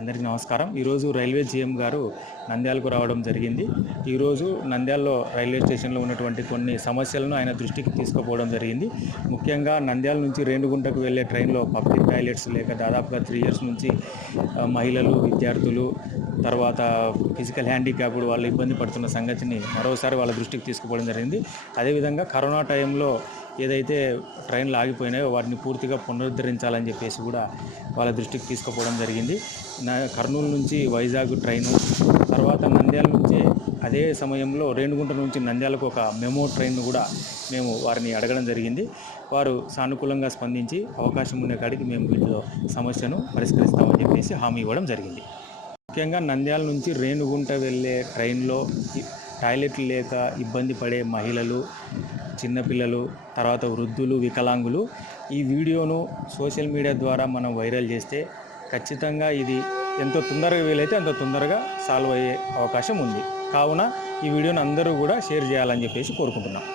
అందరికీ నమస్కారం. ఈరోజు రైల్వే జీఎం గారు నంద్యాలకు రావడం జరిగింది. ఈరోజు నంద్యాలలో రైల్వే స్టేషన్లో ఉన్నటువంటి కొన్ని సమస్యలను ఆయన దృష్టికి తీసుకుపోవడం జరిగింది. ముఖ్యంగా నంద్యాల నుంచి రేణిగుంటకు వెళ్ళే ట్రైన్లో పబ్లిక్ టాయిలెట్స్ లేక దాదాపుగా 3 ఇయర్స్ నుంచి మహిళలు, విద్యార్థులు, తర్వాత ఫిజికల్ హ్యాండిక్యాప్డ్ వాళ్ళు ఇబ్బంది పడుతున్న సంగతిని మరోసారి వాళ్ళ దృష్టికి తీసుకుపోవడం జరిగింది. అదేవిధంగా కరోనా టైంలో ఏదైతే ట్రైన్లు ఆగిపోయినాయో వాటిని పూర్తిగా పునరుద్ధరించాలని చెప్పేసి కూడా వాళ్ళ దృష్టికి తీసుకుపోవడం జరిగింది. కర్నూలు నుంచి వైజాగ్ ట్రైను, తర్వాత నంద్యాల నుంచి అదే సమయంలో రేణిగుంట నుంచి నంద్యాలకు ఒక మెమో ట్రైన్ను కూడా మేము వారిని అడగడం జరిగింది. వారు సానుకూలంగా స్పందించి అవకాశం ఉండే కాడికి మేము వీటిలో సమస్యను పరిష్కరిస్తామని చెప్పేసి హామీ ఇవ్వడం జరిగింది. ముఖ్యంగా నంద్యాల నుంచి రేణిగుంట వెళ్ళే ట్రైన్లో టాయిలెట్లు లేక ఇబ్బంది పడే మహిళలు, చిన్నపిల్లలు, తర్వాత వృద్ధులు, వికలాంగులు ఈ వీడియోను సోషల్ మీడియా ద్వారా మనం వైరల్ చేస్తే ఖచ్చితంగా ఇది ఎంత తొందరగా వీలైతే అంత తొందరగా సాల్వ్ అయ్యే అవకాశం ఉంది. కావున ఈ వీడియోను అందరూ కూడా షేర్ చేయాలని చెప్పేసి కోరుకుంటున్నాం.